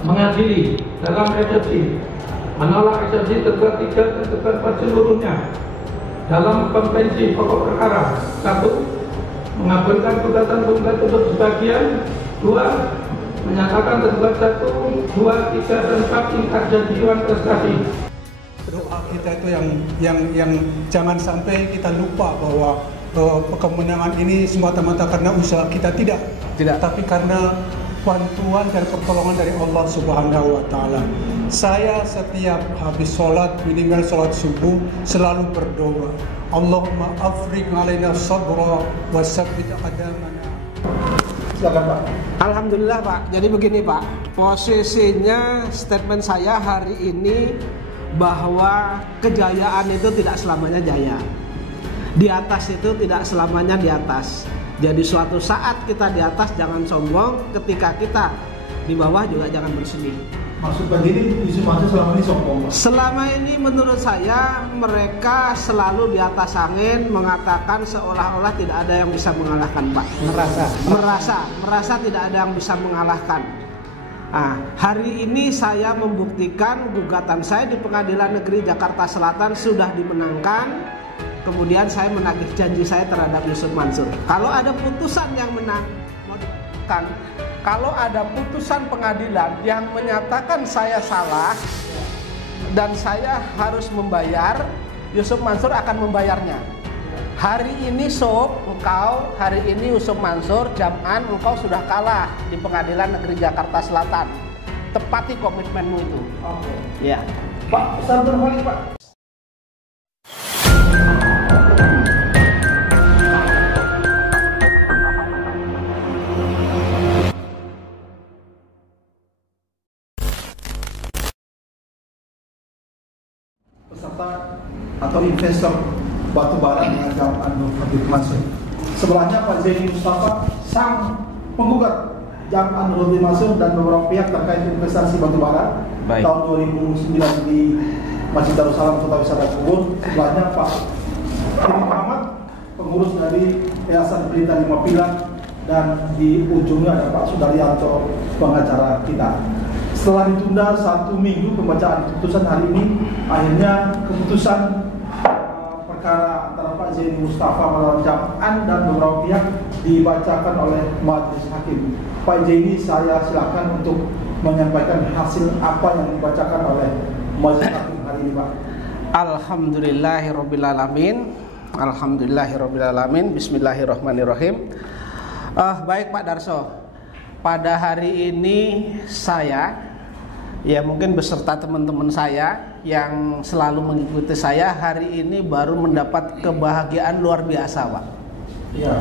mengadili dalam eksepsi, menolak eksepsi tergugat 3 dan tergugat 4 seluruhnya dalam konvensi pokok perkara. 1. Mengabulkan gugatan tergugat untuk sebagian. 2. Menyatakan tergugat 1, 2, 3, dan 4 ingkar janji dewan prestasi. Doa kita itu yang jangan sampai kita lupa bahwa kemenangan ini semata-mata karena usaha kita tidak, tapi karena bantuan dan pertolongan dari Allah Subhanahu wa taala. Saya setiap habis sholat, minimal sholat subuh, selalu berdoa, Allahumma afriq alaina sabra wa sabbit aqdamana. Silakan Pak. Alhamdulillah Pak. Jadi begini Pak, posisinya statement saya hari ini bahwa kejayaan itu tidak selamanya jaya. Di atas itu tidak selamanya di atas. Jadi suatu saat kita di atas jangan sombong, ketika kita di bawah juga jangan bersedih. Maksud Pak Jeni, Yusuf Mansur selama ini sombong Pak? Selama ini menurut saya mereka selalu di atas angin, mengatakan seolah-olah tidak ada yang bisa mengalahkan Pak. Merasa tidak ada yang bisa mengalahkan. Nah, hari ini saya membuktikan gugatan saya di Pengadilan Negeri Jakarta Selatan sudah dimenangkan. Kemudian saya menagih janji saya terhadap Yusuf Mansur. Kalau ada putusan yang menang, kalau ada putusan pengadilan yang menyatakan saya salah dan saya harus membayar, Yusuf Mansur akan membayarnya. Hari ini hari ini Yusuf Mansur, Jam'an, engkau sudah kalah di Pengadilan Negeri Jakarta Selatan. Tepati komitmenmu itu. Oke. Ya. Pak, pesan terbalik Pak. Peserta atau investor batubara dengan Jam'an Nurul Mansur. Sebelahnya Pak Zaini Mustafa, sang penggugat Jam'an Nurul Mansur dan beberapa pihak terkait investasi batubara tahun 2009 di Masjid Darussalam Kota Wisata Ubud. Sebelahnya Pak Kini Muhammad, pengurus dari Yayasan Pelita 5 Pilar, dan di ujungnya ada Pak Sudaryanto, pengacara kita. Setelah ditunda 1 minggu pembacaan keputusan hari ini, akhirnya keputusan perkara antara Pak Zaini Mustafa melawan Jam'an dan beberapa pihak dibacakan oleh majelis hakim. Pak Zaini, saya silakan untuk menyampaikan hasil apa yang dibacakan oleh majelis hakim hari ini, Pak. Alhamdulillahirobbilalamin. Bismillahirrahmanirrahim. Baik Pak Darso, pada hari ini saya, ya mungkin beserta teman-teman saya yang selalu mengikuti saya, hari ini baru mendapat kebahagiaan luar biasa Pak. Ya.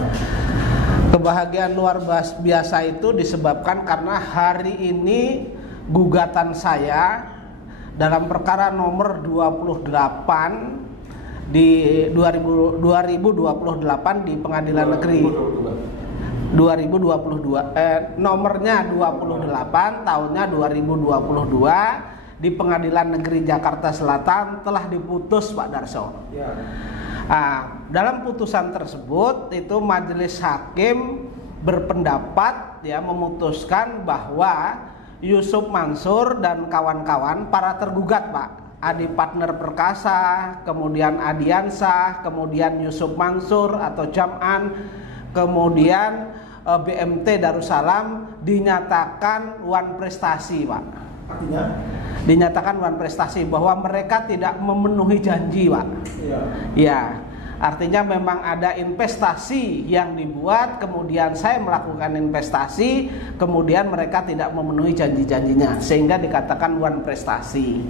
Kebahagiaan luar biasa itu disebabkan karena hari ini gugatan saya dalam perkara nomor 28 di 2028 di Pengadilan Negeri 2022, nomornya 28 tahunnya 2022 di Pengadilan Negeri Jakarta Selatan telah diputus Pak Darso. Ya. Dalam putusan tersebut itu majelis hakim berpendapat, ya, memutuskan bahwa Yusuf Mansur dan kawan-kawan para tergugat Pak, Adi Partner Perkasa, kemudian Adiansah, kemudian Yusuf Mansur atau Jam'an, kemudian BMT Darussalam dinyatakan wan prestasi Pak. Artinya? Dinyatakan wan prestasi bahwa mereka tidak memenuhi janji Pak. Iya. Ya, artinya memang ada investasi yang dibuat, kemudian saya melakukan investasi, kemudian mereka tidak memenuhi janji-janjinya, sehingga dikatakan wan prestasi.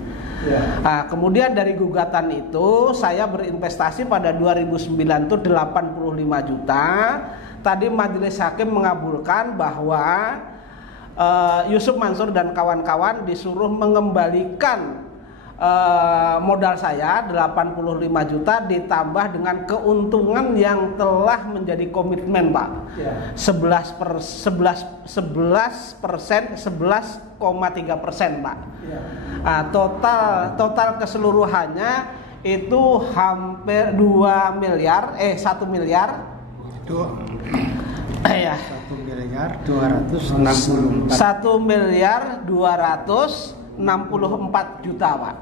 Ya. Kemudian dari gugatan itu saya berinvestasi pada 2009 itu 85 juta. Tadi majelis hakim mengabulkan bahwa Yusuf Mansur dan kawan-kawan disuruh mengembalikan modal saya 85 juta ditambah dengan keuntungan yang telah menjadi komitmen Pak. Ya. 11,3% Pak. Ya. Total keseluruhannya itu hampir 1 miliar. Ya. 1 miliar 264. 1 miliar 264 juta, Pak.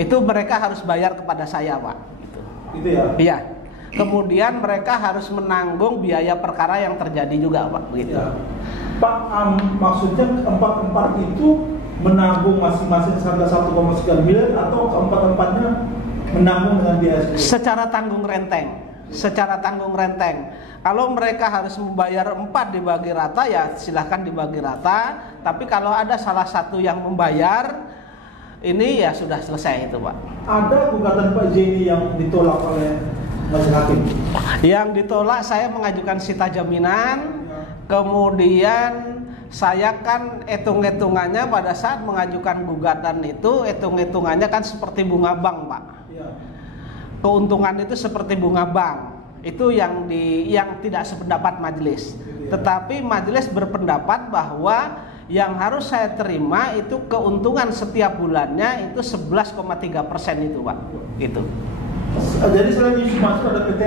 Itu mereka harus bayar kepada saya, Pak. Itu ya. Iya. Kemudian mereka harus menanggung biaya perkara yang terjadi juga, Pak. Begitu. Ya. Pak, maksudnya keempat-empat itu menanggung masing-masing harga 1,9 miliar atau keempat-empatnya menanggung dengan biaya sendiri? Secara tanggung renteng. Secara tanggung renteng. Kalau mereka harus membayar 4 dibagi rata, ya silahkan dibagi rata. Tapi kalau ada salah satu yang membayar, ini ya sudah selesai itu, Pak. Ada gugatan Pak Zeni yang ditolak oleh majelis hakim? Yang ditolak, saya mengajukan sita jaminan. Kemudian saya kan hitung-hitungannya pada saat mengajukan gugatan itu, hitung-hitungannya kan seperti bunga bank, Pak. Ya. Keuntungan itu seperti bunga bank. Itu yang tidak sependapat majelis. Tetapi majelis berpendapat bahwa yang harus saya terima itu keuntungan setiap bulannya itu 11,3% itu, Pak. Gitu. Jadi selain Yusuf Mansur ada PT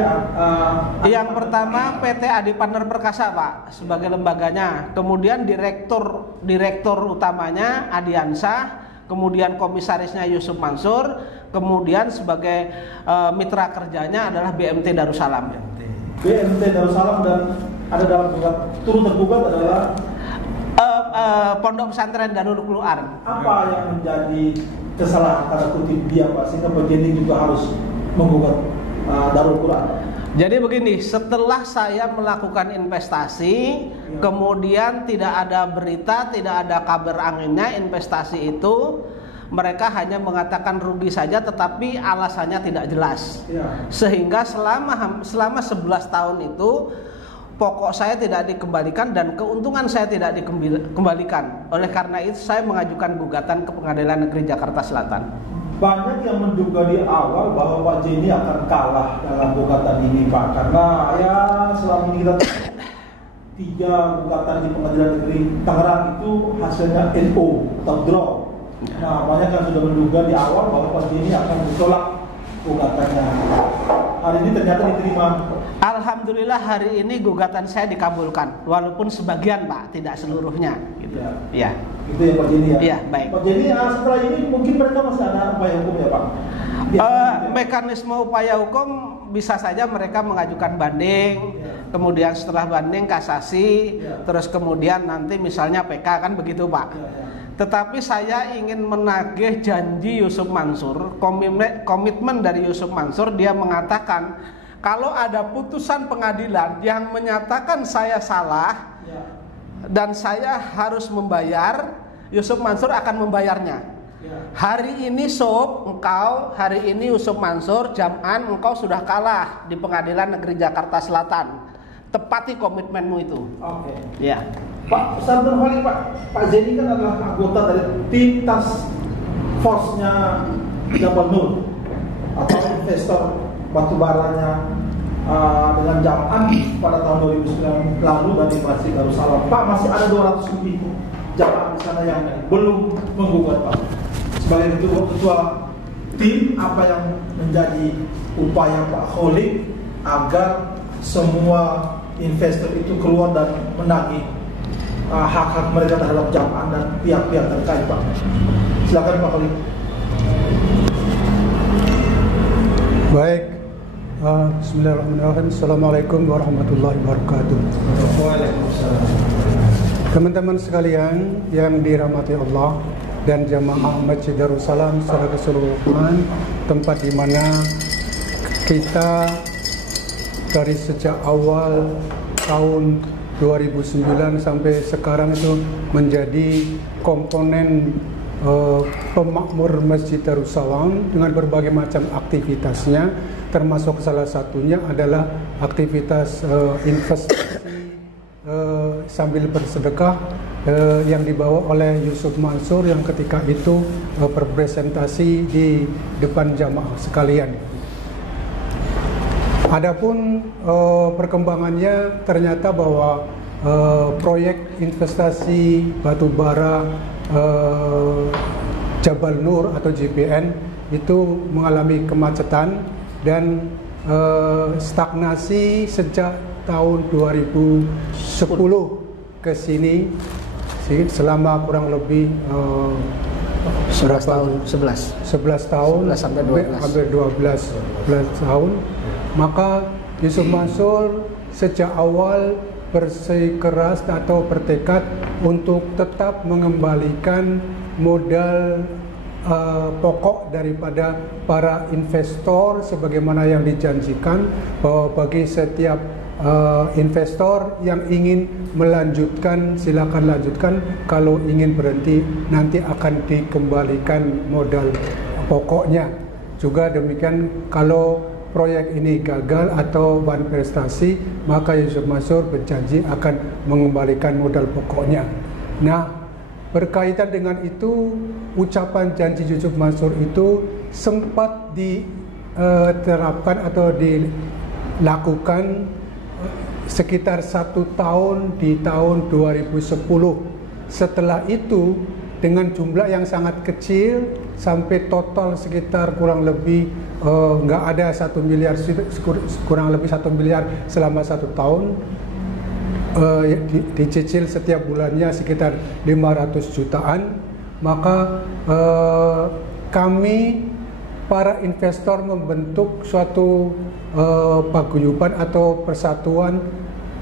Yang pertama PT Adi Partner Perkasa, Pak, sebagai lembaganya. Kemudian direktur utamanya Adiansah, kemudian komisarisnya Yusuf Mansur, kemudian sebagai mitra kerjanya adalah BMT Darussalam. BMT Darussalam, dan ada dalam turut tergugat adalah Pondok Pesantren Darul Quran. apa yang menjadi kesalahan tanda kutip dia, Pak, sehingga Pak Zeni juga harus menggugat Darul Quran? Jadi begini, setelah saya melakukan investasi, kemudian tidak ada berita, tidak ada kabar anginnya, investasi itu mereka hanya mengatakan rugi saja, tetapi alasannya tidak jelas. Sehingga selama 11 tahun itu pokok saya tidak dikembalikan dan keuntungan saya tidak dikembalikan. Oleh karena itu saya mengajukan gugatan ke Pengadilan Negeri Jakarta Selatan. Banyak yang menduga di awal bahwa Pak Zeni akan kalah dalam gugatan ini, Pak, karena ya selama ini kita 3 gugatan di Pengadilan Negeri Tangerang itu hasilnya NO atau draw. Nah, banyak yang sudah menduga di awal bahwa Pak Zeni akan ditolak gugatannya. Hari ini ternyata diterima. Alhamdulillah hari ini gugatan saya dikabulkan, walaupun sebagian, Pak, tidak seluruhnya. Gitu. Ya. Itu ya Pak Zeni ya. Iya, baik. Pak Zeni, setelah ini mungkin mereka masih ada upaya hukum ya, Pak? Mekanisme upaya hukum bisa saja mereka mengajukan banding, kemudian setelah banding kasasi, terus kemudian nanti misalnya PK, kan begitu, Pak. Tetapi saya ingin menagih janji Yusuf Mansur, komitmen dari Yusuf Mansur. Dia mengatakan kalau ada putusan pengadilan yang menyatakan saya salah dan saya harus membayar, Yusuf Mansur akan membayarnya. Hari ini hari ini Yusuf Mansur, Jam'an, engkau sudah kalah di Pengadilan Negeri Jakarta Selatan. Tepati komitmenmu itu. Oke. Ya. Pak, satu hal Pak Zeni kan adalah anggota dari tim task force-nya Jabal Nur atau investor batubaranya dengan Jam'an pada tahun 2009 lalu dari Masjid Darussalam. Pak, masih ada 200 lebih Jam'an di sana yang belum menggugat, Pak. Sebagai ketua tim, apa yang menjadi upaya Pak Kholik agar semua investor itu keluar dan menagih hak-hak mereka terhadap Jam'an dan pihak-pihak terkait, Pak? Silakan Pak Kholik. Baik. Bismillahirrahmanirrahim. Assalamualaikum warahmatullahi wabarakatuh. Waalaikumsalam. Teman-teman sekalian yang dirahmati Allah dan jamaah Masjid Darussalam secara keseluruhan, tempat di mana kita dari sejak awal tahun 2009 sampai sekarang itu menjadi komponen pemakmur Masjid Darussalam dengan berbagai macam aktivitasnya, termasuk salah satunya adalah aktivitas investasi sambil bersedekah yang dibawa oleh Yusuf Mansur yang ketika itu berpresentasi di depan jamaah sekalian. Adapun perkembangannya ternyata bahwa proyek investasi batubara Jabal Nur atau JPN itu mengalami kemacetan dan stagnasi sejak tahun 2010 ke sini selama kurang lebih 11 tahun. 11 tahun 11 sampai 12. hampir 12 tahun. Maka Yusuf Mansur sejak awal bersikeras atau bertekad untuk tetap mengembalikan modal pokok daripada para investor sebagaimana yang dijanjikan, bahwa bagi setiap investor yang ingin melanjutkan silakan lanjutkan, kalau ingin berhenti nanti akan dikembalikan modal pokoknya. Juga demikian kalau proyek ini gagal atau prestasi, maka Yusuf Mansur berjanji akan mengembalikan modal pokoknya. Nah, berkaitan dengan itu, ucapan janji Yusuf Mansur itu sempat diterapkan atau dilakukan sekitar 1 tahun di tahun 2010. Setelah itu dengan jumlah yang sangat kecil sampai total sekitar kurang lebih nggak ada 1 miliar, kurang lebih 1 miliar selama 1 tahun, dicicil setiap bulannya sekitar 500 jutaan. Maka kami para investor membentuk suatu paguyuban atau persatuan,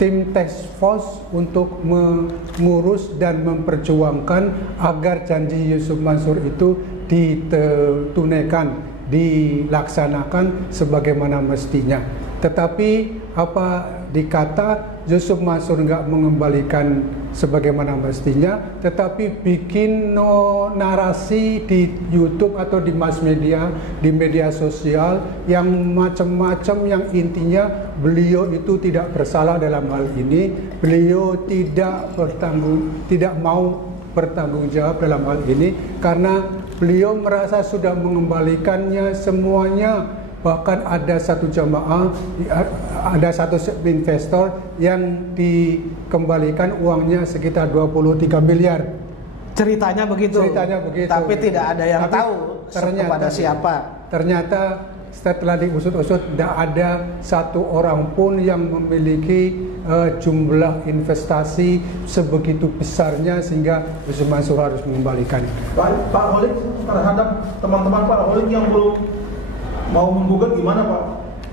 tim task force untuk mengurus dan memperjuangkan agar janji Yusuf Mansur itu ditunaikan, dilaksanakan sebagaimana mestinya. Tetapi apa dikata Yusuf Mansur nggak mengembalikan sebagaimana mestinya, tetapi bikin narasi di YouTube atau di mass media, di media sosial yang macam-macam, yang intinya beliau itu tidak bersalah dalam hal ini, beliau tidak mau bertanggung jawab dalam hal ini karena beliau merasa sudah mengembalikannya semuanya. Bahkan ada satu jamaah, ada satu investor yang dikembalikan uangnya sekitar 23 miliar. Ceritanya begitu. Tapi tidak ada yang tahu kepada siapa. Ternyata setelah diusut-usut tidak ada satu orang pun yang memiliki jumlah investasi sebegitu besarnya sehingga Yusuf Mansur harus mengembalikan. Pak Holik, terhadap teman-teman Pak Holik yang belum mau menggugat gimana Pak?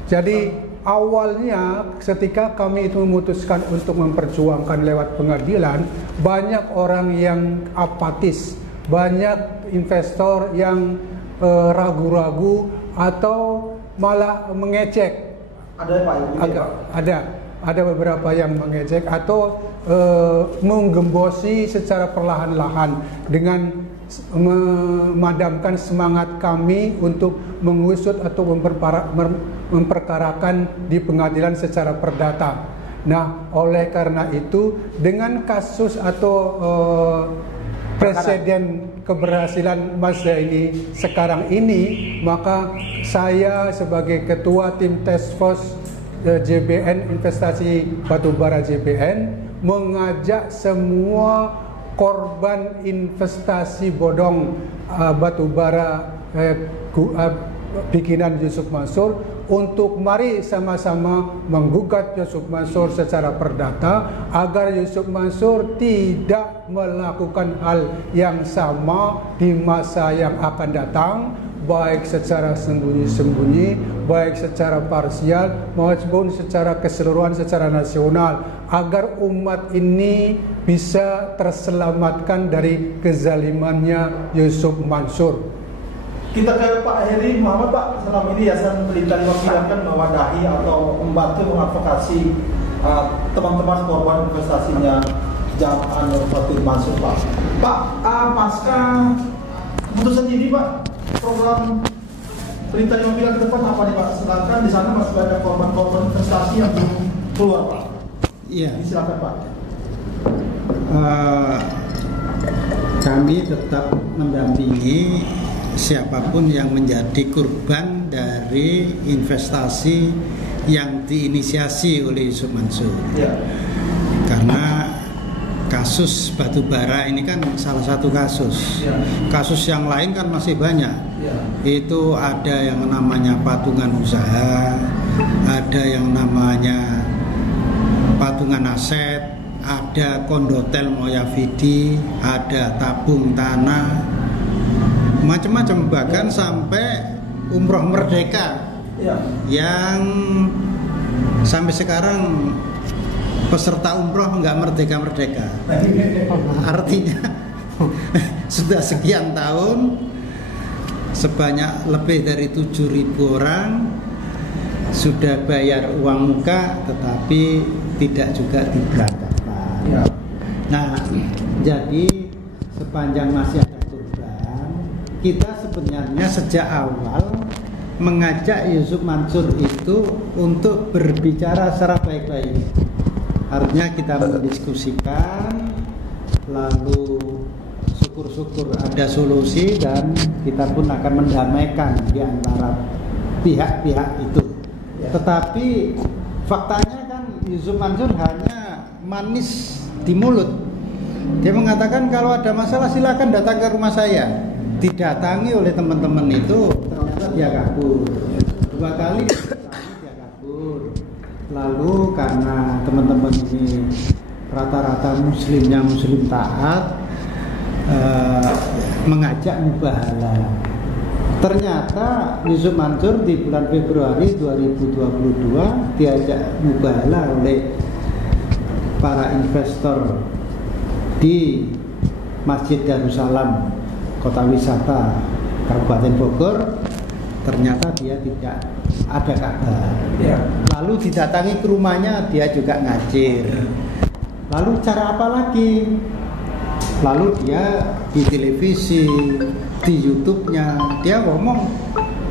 Jadi awalnya ketika kami itu memutuskan untuk memperjuangkan lewat pengadilan, banyak orang yang apatis, banyak investor yang ragu-ragu atau malah mengejek. Ada Pak? Ada beberapa yang mengejek atau menggembosi secara perlahan-lahan dengan memadamkan semangat kami untuk mengusut atau memperkarakan di pengadilan secara perdata. Nah, oleh karena itu dengan kasus atau presiden keberhasilan Mas Zaini sekarang ini, maka saya sebagai ketua tim task force JBN Investasi Batubara JBN mengajak semua korban investasi bodong batubara bikinan Yusuf Mansur untuk mari sama-sama menggugat Yusuf Mansur secara perdata agar Yusuf Mansur tidak melakukan hal yang sama di masa yang akan datang, baik secara sembunyi-sembunyi, baik secara parsial maupun secara keseluruhan, secara nasional, agar umat ini bisa terselamatkan dari kezalimannya Yusuf Mansur. Kita ke Pak Heri Muhammad. Pak, selama ini Yayasan Pelita Diwakili akan mewadahi atau membantu mengadvokasi teman-teman korban investasinya Jamaah Nurul Mansur Pak. Pak, pasca keputusan ini Pak, program Pelita Diwakili ke depan apa nih Pak? Sedangkan di sana masih ada korban-korban investasi yang belum keluar Pak. Iya. Silakan Pak. Kami tetap mendampingi siapapun yang menjadi korban dari investasi yang diinisiasi oleh Yusuf Mansur. Ya. Karena kasus batubara ini kan salah satu kasus. Ya. Kasus yang lain kan masih banyak. Ya. Itu ada yang namanya patungan usaha, ada yang namanya patungan aset, ada kondotel Moyavidi, ada tabung tanah, macam-macam, bahkan sampai umroh merdeka yang sampai sekarang peserta umroh nggak merdeka-merdeka. Artinya sudah sekian tahun sebanyak lebih dari 7.000 orang sudah bayar uang muka tetapi tidak juga diberangkatkan. Nah, jadi sepanjang masih ada kurban, kita sebenarnya sejak awal mengajak Yusuf Mansur itu untuk berbicara secara baik-baik. Artinya kita mendiskusikan, lalu syukur-syukur ada solusi dan kita pun akan mendamaikan di antara pihak-pihak itu. Tetapi faktanya kan Yusuf Mansur hanya manis di mulut. Dia mengatakan kalau ada masalah silakan datang ke rumah saya. Didatangi oleh teman-teman itu ternyata dia kabur. 2 kali dia kabur. Lalu karena teman-teman ini rata-rata muslimnya muslim taat, mengajak mubahalah. Ternyata Yusuf Mansur di bulan Februari 2022 diajak mubahalah oleh para investor di Masjid Darussalam, kota wisata Kabupaten Bogor. Ternyata dia tidak ada kabar. Lalu didatangi ke rumahnya, dia juga ngajir. Lalu cara apa lagi? Lalu dia di televisi, di YouTube-nya dia ngomong,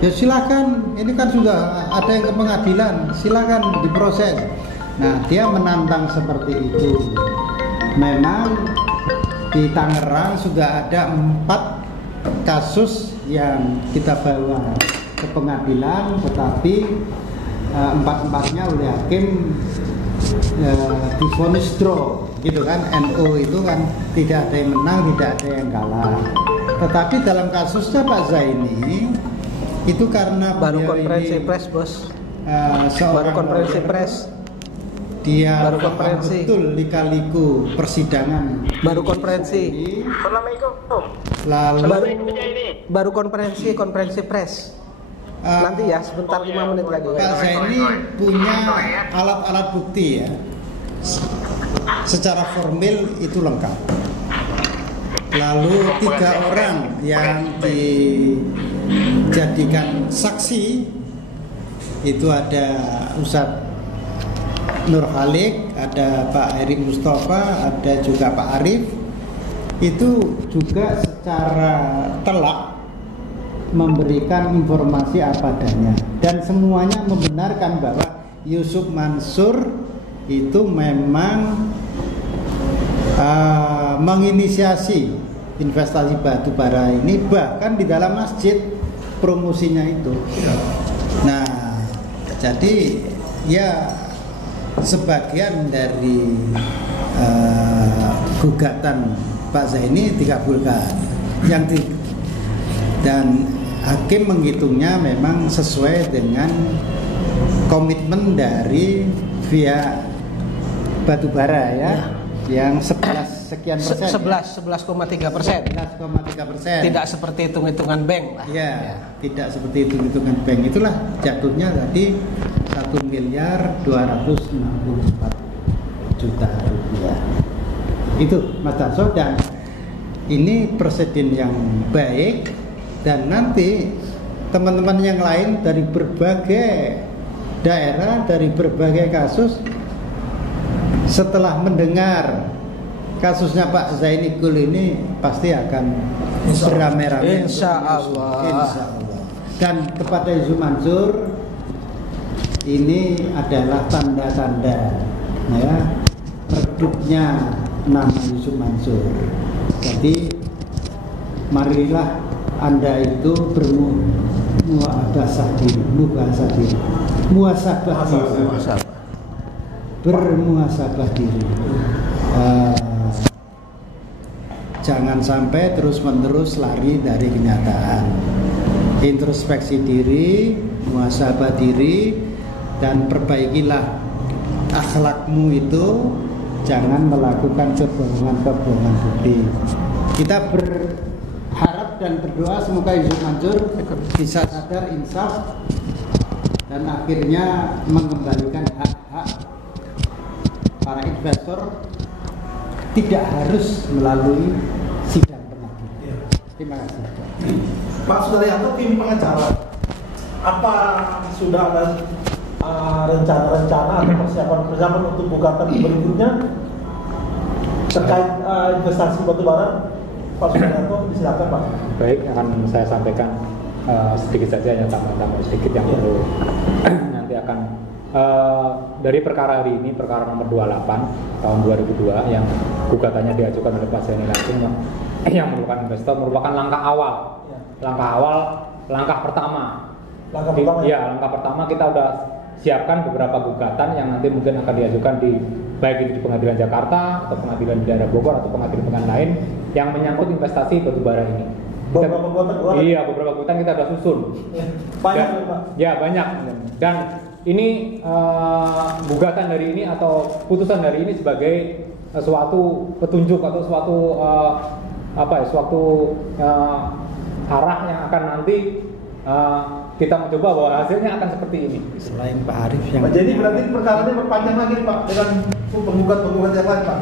ya silakan, ini kan sudah ada yang ke pengadilan, silakan diproses. Nah, dia menantang seperti itu. Memang di Tangerang sudah ada 4 kasus yang kita bawa ke pengadilan, tetapi 4-4-nya oleh hakim divonis draw, gitu kan. NU itu kan tidak ada yang menang, tidak ada yang kalah. Tetapi dalam kasusnya Pak Zaini itu karena baru konferensi pers, Bos. Baru konferensi pers. Dia baru konferensi. Betul lika-liku persidangan. Baru konferensi. Lalu baru konferensi pres. Nanti ya sebentar 5 menit lagi. Pak Zaini punya alat-alat bukti ya. Secara formil itu lengkap. Lalu 3 orang yang dijadikan saksi itu ada Ustadz Nur Khalik, ada Pak Erik Mustafa, ada juga Pak Arif. Itu juga secara telak memberikan informasi apa adanya dan semuanya membenarkan bahwa Yusuf Mansur itu memang menginisiasi investasi batu bara ini, bahkan di dalam masjid promosinya itu. Nah, jadi ya sebagian dari gugatan Pak Zaini dikabulkan, dan hakim menghitungnya memang sesuai dengan komitmen dari pihak batubara ya, yang 11 sekian persen. 11,3%. Tidak seperti hitung-hitungan bank lah. Ya, tidak seperti hitung-hitungan bank. Itulah jatuhnya tadi 1.264 juta rupiah. Itu Mas Darso, dan ini presiden yang baik, dan nanti teman-teman yang lain dari berbagai daerah, dari berbagai kasus, setelah mendengar kasusnya Pak Zaini Gul ini pasti akan beramai-ramai. Insya Allah. Dan kepada Yusuf Mansur, ini adalah tanda-tanda ya redupnya nama Yusuf Mansur. Jadi marilah Anda itu bermuhasabah diri, bermuhasabah diri. Jangan sampai terus-menerus lari dari kenyataan. Introspeksi diri, muhasabah diri, dan perbaikilah akhlakmu itu jangan melakukan kebohongan budi. Kita berharap dan berdoa semoga Yusuf Mansur bisa sadar, insaf, dan akhirnya mengembalikan hak-hak para investor, tidak harus melalui sidang pengadilan. Terima kasih. Pak Sudaryanto, tim pengacara, apa sudah ada rencana atau persiapan untuk gugatan berikutnya terkait investasi batubara? Pak Sudaryanto, silakan Pak. Baik, akan saya sampaikan sedikit saja, hanya tambah sedikit yang perlu nanti akan dari perkara hari ini, perkara nomor 28 tahun 2002 yang gugatannya diajukan oleh Pak Zaini langsung yang merupakan investor, merupakan langkah awal, langkah pertama. Langkah pertama kita udah siapkan beberapa gugatan yang nanti mungkin akan diajukan baik itu di Pengadilan Jakarta atau Pengadilan di daerah Bogor atau pengadilan lain yang menyangkut investasi batubara ini. Beberapa gugatan kita sudah susun. Banyak, Pak. Ya, banyak. Dan ini gugatan dari ini atau putusan dari ini sebagai suatu petunjuk atau suatu arah yang akan nanti kita mencoba bahwa hasilnya akan seperti ini. Selain Pak Arief yang Pak Jadi berarti perkaranya berpanjang lagi Pak dengan penggugat yang lain Pak.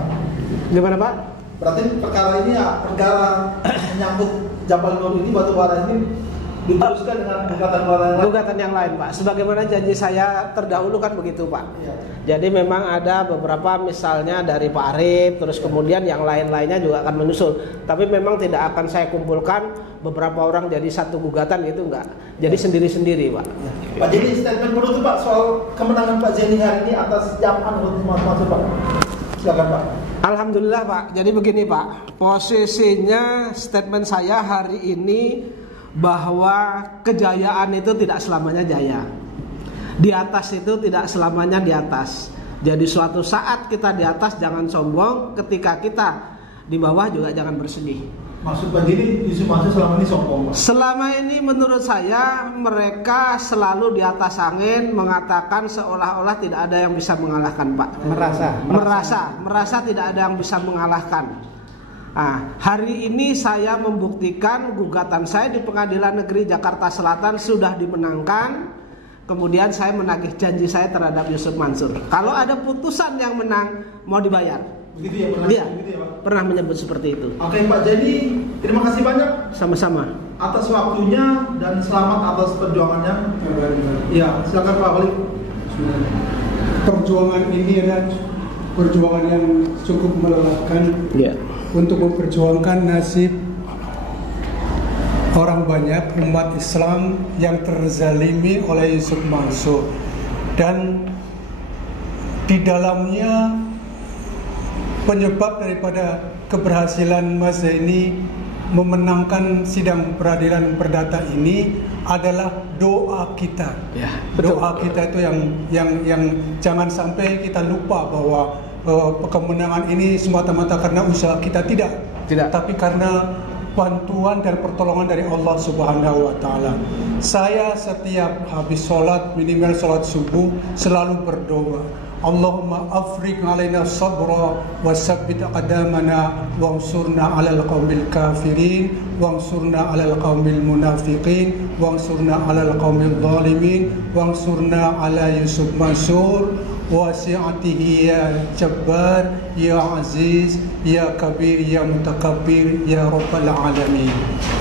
Gimana Pak? Berarti perkara ini perkara menyangkut Jabal Nur ini, batubara ini diteruskan dengan gugatan yang lain Pak. Sebagaimana janji saya terdahulu kan begitu Pak. Iya. Jadi memang ada beberapa misalnya dari Pak Arief, terus kemudian yang lain-lainnya juga akan menyusul. Tapi memang tidak akan saya kumpulkan beberapa orang jadi satu gugatan gitu, enggak. Jadi sendiri-sendiri Pak. Ya. Pak, jadi statement penutup Pak soal kemenangan Pak Zaini hari ini atas Jaman Masuk Pak. Silakan Pak. Alhamdulillah Pak. Jadi begini Pak, posisinya statement saya hari ini bahwa kejayaan itu tidak selamanya jaya. Di atas itu tidak selamanya di atas. Jadi suatu saat kita di atas jangan sombong, ketika kita di bawah juga jangan bersedih. Maksud Pak Zaini, Yusuf Mansur selama ini sombong Pak? Selama ini menurut saya mereka selalu di atas angin, mengatakan seolah-olah tidak ada yang bisa mengalahkan Pak. Merasa tidak ada yang bisa mengalahkan. Nah, hari ini saya membuktikan gugatan saya di Pengadilan Negeri Jakarta Selatan sudah dimenangkan. Kemudian saya menagih janji saya terhadap Yusuf Mansur. Kalau ada putusan yang menang, mau dibayar. Begitu ya, begitu ya Pak? Pernah menyebut seperti itu. Oke Pak, jadi terima kasih banyak. Sama-sama. Atas waktunya dan selamat atas perjuangannya. Ya, silakan Pak Wali. Perjuangan ini adalah perjuangan yang cukup melelahkan. Ya. Untuk memperjuangkan nasib orang banyak umat Islam yang terzalimi oleh Yusuf Mansur, dan di dalamnya penyebab daripada keberhasilan Mas Zaini memenangkan sidang peradilan perdata ini adalah doa kita. Ya, doa kita itu yang jangan sampai kita lupa bahwa kemenangan ini semata-mata karena usaha kita tidak, tapi karena bantuan dan pertolongan dari Allah Subhanahu wa taala. Saya setiap habis sholat, minimal sholat subuh, selalu berdoa, Allahumma afriq alaina sabra wa sabbit aqdamana wansurna 'alal qaumil kafirin wansurna 'alal qaumil munafiqin wansurna 'alal qaumil zalimin wansurna 'ala Yusuf Mansur wasi'atihi ya Jabbar ya Aziz ya Kabir ya Mutakabbir ya Rabbal Alamin.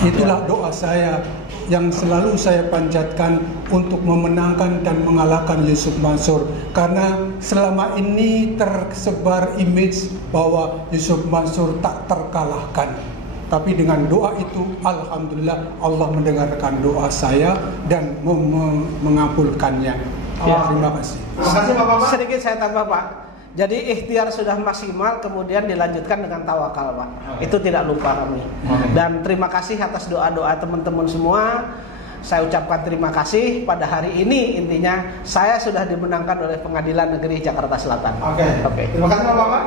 Itulah doa saya yang selalu saya panjatkan untuk memenangkan dan mengalahkan Yusuf Mansur, karena selama ini tersebar image bahwa Yusuf Mansur tak terkalahkan. Tapi dengan doa itu, alhamdulillah Allah mendengarkan doa saya dan mengabulkannya. Terima kasih. Terima kasih Bapak. Sedikit saya tambah Pak. Jadi ikhtiar sudah maksimal, kemudian dilanjutkan dengan tawakal Pak. Itu tidak lupa kami. Dan terima kasih atas doa-doa teman-teman semua. Saya ucapkan terima kasih pada hari ini, intinya saya sudah dimenangkan oleh Pengadilan Negeri Jakarta Selatan. Oke. Terima kasih Bapak.